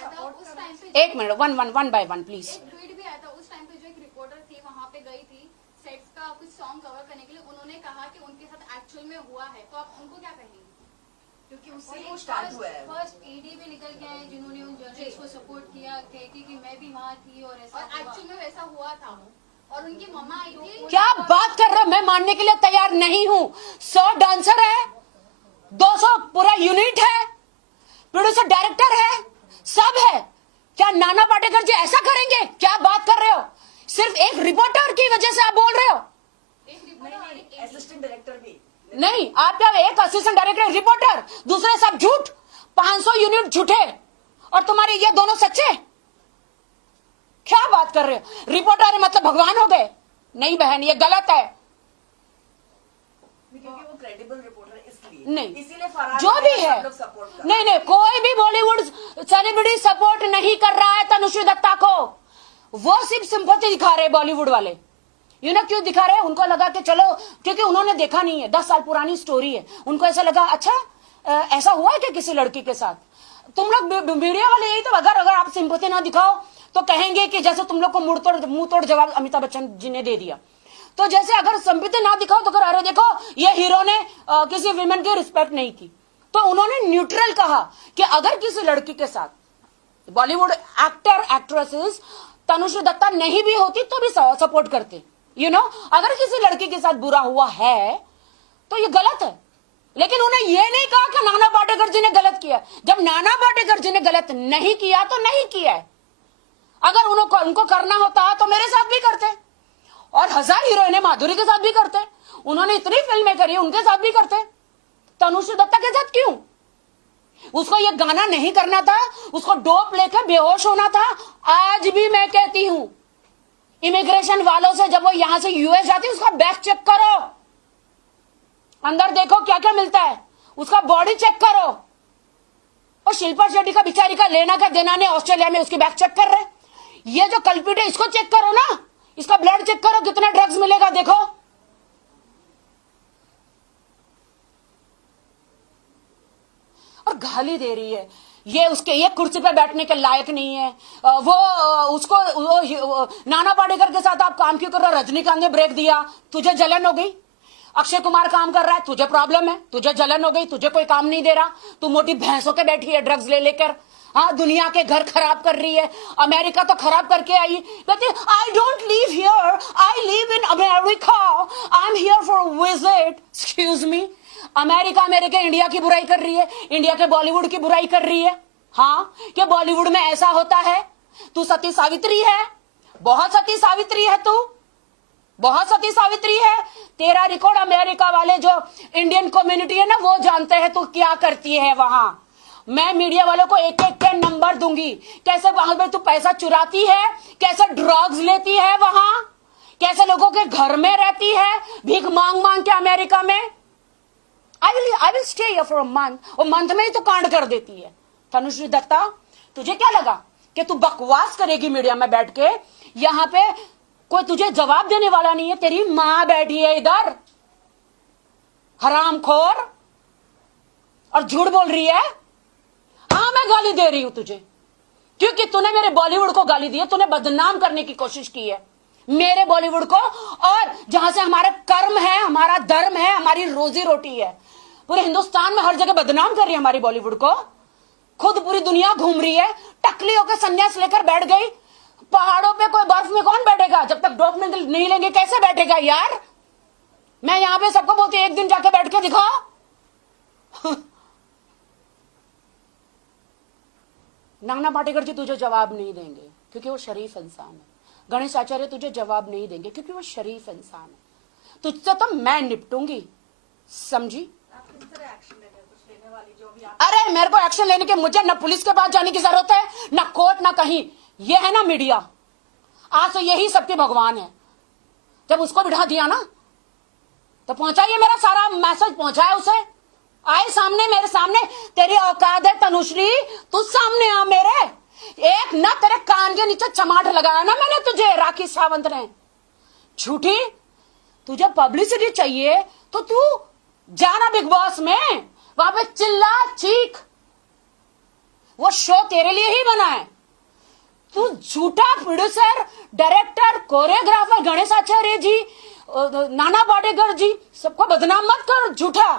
आया था उस टाइम पे, एक minute, one by one please. एक ट्वीट भी आया था उस टाइम पे, जो एक रिपोर्टर थी वहाँ पे गई थी सेट्स का कुछ सॉन्ग कवर करने के लिए, उन्होंने कहा कि उनके साथ एक्चुअल में हुआ है, तो आप उनको क्या कहेंगे? क्योंकि उससे वो स्टार्ट हुआ है। फर्स्ट ईडी भी निकल के आए जिन्होंने उन जर्नलिस्ट को सपोर्ट किया, कह कि मैं भी वहाँ थी और ऐसा, और एक्चुअल में वैसा हुआ था, और उनकी मम्मा आई थी। क्या बात कर रहे हो, मैं मानने के लिए तैयार नहीं हूँ। 100 डांसर है, 200 पूरा यूनिट है, प्रोड्यूसर डायरेक्टर है, सब है। क्या नाना पाटेकर जी ऐसा करेंगे? क्या बात कर रहे हो? सिर्फ एक रिपोर्टर की वजह से आप बोल रहे हो? असिस्टेंट डायरेक्टर भी नहीं, आप क्या एक असिस्टेंट डायरेक्टर, रिपोर्टर, दूसरे सब झूठ, 500 यूनिट झूठे, और तुम्हारे ये दोनों सच्चे? क्या बात कर रहे हो? रिपोर्टर मतलब भगवान हो गए? नहीं बहन, ये गलत है। क्योंकि वो क्रेडिबल रिपोर्टर है, इसलिए नहीं, इसीलिए फरहान जो भी है, सपोर्ट कर। नहीं, कोई भी बॉलीवुड सेलिब्रिटी सपोर्ट नहीं कर रहा है तनुश्री दत्ता को। वो सिर्फ सिंपैथी दिखा रहे बॉलीवुड वाले। क्यों दिखा रहे हैं? उनको लगा कि चलो, क्योंकि उन्होंने देखा नहीं है, 10 साल पुरानी स्टोरी है, उनको ऐसा लगा अच्छा ऐसा हुआ है कि किसी लड़की के साथ। तुम लोग मीडिया वाले यही तो, अगर आप सिंपैथी ना दिखाओ तो कहेंगे कि जैसे तुम लोग को मुंह तोड़ जवाब अमिताभ बच्चन जी ने दे दिया। तो जैसे अगर सिंपैथी ना दिखाओ तो अरे देखो ये हीरो ने किसी विमेन की रिस्पेक्ट नहीं की, तो उन्होंने न्यूट्रल कहा कि अगर किसी लड़की के साथ बॉलीवुड एक्टर एक्ट्रेसेस तनुश्री दत्ता नहीं भी होती तो भी सपोर्ट करते। अगर किसी लड़की के साथ बुरा हुआ है तो ये गलत है। लेकिन उन्हें ये नहीं कहा कि नाना पाटेकर जी ने गलत किया। जब नाना पाटेकर जी ने गलत नहीं किया तो नहीं किया है। अगर उनको करना होता तो मेरे साथ भी करते, और 1000 हीरोइनें माधुरी के साथ भी करते। उन्होंने इतनी फिल्में करी, उनके साथ भी करते। तनुश्री दत्ता के साथ क्यों? उसको ये गाना नहीं करना था, उसको डोप लेकर बेहोश होना था। आज भी मैं कहती हूं इमिग्रेशन वालों से, जब वो यहां से यूएस जाती है उसका बैग चेक करो, अंदर देखो क्या क्या मिलता है, उसका बॉडी चेक करो। और शिल्पा शेट्टी का बेचारी का लेना का देना ने ऑस्ट्रेलिया में उसकी बैग चेक कर रहे। ये जो कल्पिट है इसको चेक करो ना, इसका ब्लड चेक करो, कितना ड्रग्स मिलेगा देखो। और गाली दे रही है, ये कुर्सी पे बैठने के लायक नहीं है। नाना पाटेकर के साथ आप काम क्यों कर रहे हो? रजनीकांत ने ब्रेक दिया, तुझे जलन हो गई। अक्षय कुमार काम कर रहा है, तुझे प्रॉब्लम है, तुझे जलन हो गई, तुझे कोई काम नहीं दे रहा, तू मोटी भैंसों के बैठी है ड्रग्स ले लेकर। हाँ, दुनिया के घर खराब कर रही है। अमेरिका तो खराब करके आई, कहती I don't live here, I live in America, I am here for visit. Excuse me, America India की बुराई कर रही है, इंडिया के बॉलीवुड की बुराई कर रही है। हाँ, क्या बॉलीवुड में ऐसा होता है? तू सती सावित्री है, बहुत सती सावित्री है, तू बहुत सती सावित्री है। तेरा रिकॉर्ड अमेरिका वाले जो इंडियन कम्युनिटी है ना वो जानते हैं तू क्या करती है वहां। मैं मीडिया वालों को एक एक के नंबर दूंगी, कैसे वहां पे तू पैसा चुराती है, कैसे ड्रग्स लेती है वहां, कैसे लोगों के घर में रहती है भीख मांग मांग के अमेरिका में। I will stay here for a month, और मंथ में ही तो कांड कर देती है। तनुश्री दत्ता, तुझे क्या लगा कि तू बकवास करेगी मीडिया में बैठ के? यहां पे कोई तुझे जवाब देने वाला नहीं है। तेरी मां बैठी है इधर हरामखोर, और झूठ बोल रही है। हाँ, मैं गाली दे रही हूं तुझे, क्योंकि तूने मेरे बॉलीवुड को गाली दी है, तूने बदनाम करने की कोशिश की है मेरे बॉलीवुड को, और जहां से हमारा कर्म है, हमारा धर्म है, हमारी रोजी रोटी है। पूरे हिंदुस्तान में हर जगह बदनाम कर रही है हमारी बॉलीवुड को। खुद पूरी दुनिया घूम रही है, टकली होकर संन्यास लेकर बैठ गई। पहाड़ों पे कोई बर्फ में कौन बैठेगा? जब तक डॉप नहीं लेंगे कैसे बैठेगा यार? मैं यहां पे सबको बोलती एक दिन जाके बैठ के दिखाओ। नाना पाटेकर जी तुझे जवाब नहीं देंगे क्योंकि वो शरीफ इंसान है। गणेश आचार्य तुझे जवाब नहीं देंगे क्योंकि वो शरीफ इंसान है। तुझसे तो मैं निपटूंगी, समझी? अरे मेरे को एक्शन लेने के, मुझे न पुलिस के पास जाने की जरूरत है, न कोर्ट, न कहीं। ये है ना मीडिया, आज तो यही सबके भगवान है। जब उसको बिठा दिया ना तो पहुंचाइए, मेरा सारा मैसेज पहुंचाए उसे। आए सामने, मेरे सामने, तेरी औकात है तनुश्री, तू सामने आ मेरे। एक ना तेरे कान के नीचे चमाट लगाया ना मैंने तुझे, राखी सावंत ने। झूठी, तुझे पब्लिसिटी चाहिए तो तू जाना बिग बॉस में, वहां पे चिल्ला चीख, वो शो तेरे लिए ही बना है। तू झूठा producer, director, choreographer Ganesh Acharya जी, नाना पाटेकर जी, सबको बदनाम मत कर, झूठा।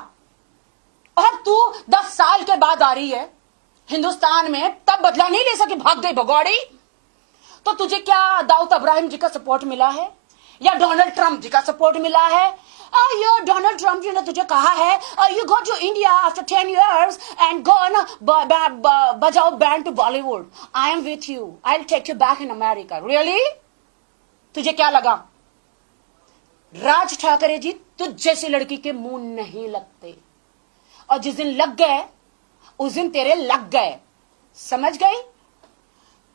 और तू 10 साल के बाद आ रही है हिंदुस्तान में, तब बदला नहीं ले सकी, भाग गई भगौड़ी। तो तुझे क्या दाऊद इब्राहिम जी का सपोर्ट मिला है या डोनाल्ड ट्रंप जी का सपोर्ट मिला है? ये डोनाल्ड ट्रंप जी ने तुझे कहा है you go to India after 10 years and go ना बजाओ band to Bollywood. I am with you, I will take you back in America. Really? तुझे क्या लगा? राज ठाकरे जी तुझ जैसी लड़की के मुंह नहीं लगते, और जिस दिन लग गए उस दिन तेरे लग गए, समझ गई?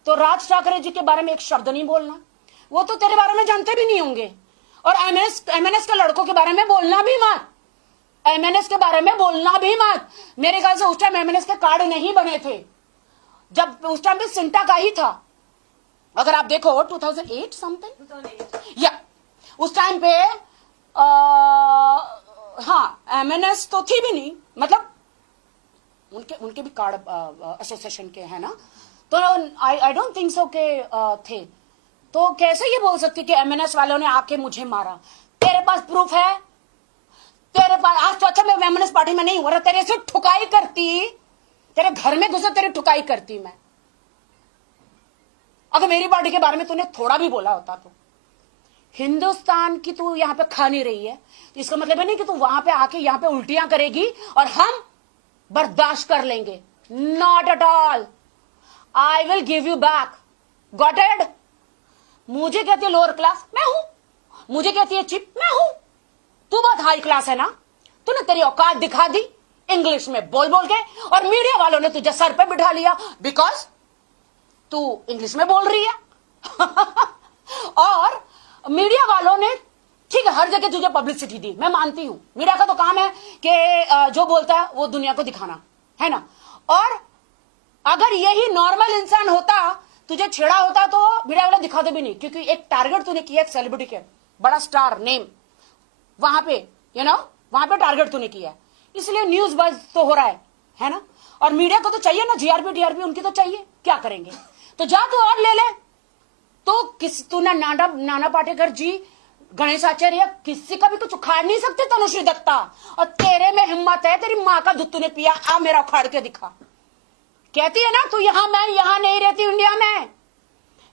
तो राज ठाकरे जी के बारे में एक शब्द नहीं बोलना, वो तो तेरे बारे में जानते भी नहीं होंगे। और एमएनएस के लड़कों के बारे में बोलना भी मत, एमएनएस के बारे में बोलना भी मत। मेरे ख्याल से उस टाइम एमएनएस के कार्ड नहीं बने थे, जब उस टाइम पे सिंटा का ही था। अगर आप देखो 2008 समथिंग, या उस टाइम पे हाँ एमएनएस तो थी भी नहीं, मतलब उनके भी कार्ड एसोसिएशन के है ना, तो आई डोंट थिंक सो के थे। तो कैसे ये बोल सकती कि एमएनएस वालों ने आके मुझे मारा? तेरे पास प्रूफ है? तेरे पास? आज तो अच्छा मैं एमएनएस पार्टी में नहीं हो रहा, तेरे से ठुकाई करती, तेरे घर में घुसे तेरी ठुकाई करती मैं, अगर मेरी पार्टी के बारे में तूने थोड़ा भी बोला होता तो। हिंदुस्तान की तू यहां पे खा नहीं रही है, तो इसका मतलब है नहीं कि तू वहां पे आके यहां पे उल्टियां करेगी और हम बर्दाश्त कर लेंगे। Not at all, I will give you back. Got it? मुझे कहती है लोअर क्लास, मैं हूं। मुझे कहती है चिप, मैं हूं। तू बहुत हाई क्लास है ना, तूने तेरी औकात दिखा दी इंग्लिश में बोल बोल के, और मीडिया वालों ने तुझे सर पे बिठा लिया बिकॉज तू इंग्लिश में बोल रही है। और मीडिया वालों ने ठीक है हर जगह तुझे पब्लिसिटी दी, मैं मानती हूं, मीडिया का तो काम है कि जो बोलता है वो दुनिया को दिखाना है ना। और अगर यही नॉर्मल इंसान होता, तुझे छेड़ा होता, तो मीडिया वाले दिखाते भी नहीं, क्योंकि एक टारगेट तूने किया एक सेलिब्रिटी के, बड़ा स्टार नेम, वहां पे वहां पे टारगेट तूने किया, इसलिए न्यूज बज तो हो रहा है ना। और मीडिया को तो चाहिए ना, जीआरपी टीआरपी उनकी तो चाहिए, क्या करेंगे? तो जा तू और ले ले। तो तूने नाना पाटेकर जी, गणेश आचार्य, किसी का भी कुछ उखाड़ नहीं सकते तनुश्री दत्ता। और तेरे में हिम्मत है, तेरी माँ का दूध तूने पिया, आ मेरा उखाड़ के दिखा। कहती है ना तू यहां, मैं यहां नहीं रहती, इंडिया में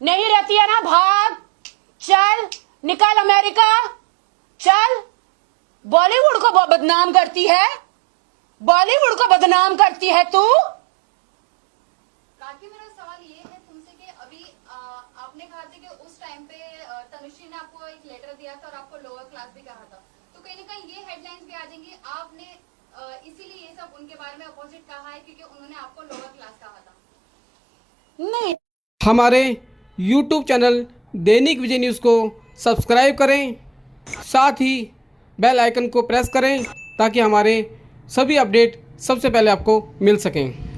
नहीं रहती है ना, भाग, चल निकाल अमेरिका, चल। बॉलीवुड को बदनाम करती है, बॉलीवुड को बदनाम करती है तू। काकी मेरा सवाल ये है तुमसे कि अभी आपने कहा था कि उस टाइम पे तनुश्री ने आपको एक लेटर दिया था और आपको लोअर क्लास भी कहा था, तो कहीं ना कहीं ये हेडलाइंस भी आ जाएंगी, आपने इसीलिए ये सब उनके बारे में अपोजिट कहा है क्योंकि उन्होंने आपको लोअर क्लास कहा था? नहीं, हमारे YouTube चैनल दैनिक विजय न्यूज़ को सब्सक्राइब करें, साथ ही बेल आइकन को प्रेस करें ताकि हमारे सभी अपडेट सबसे पहले आपको मिल सकें।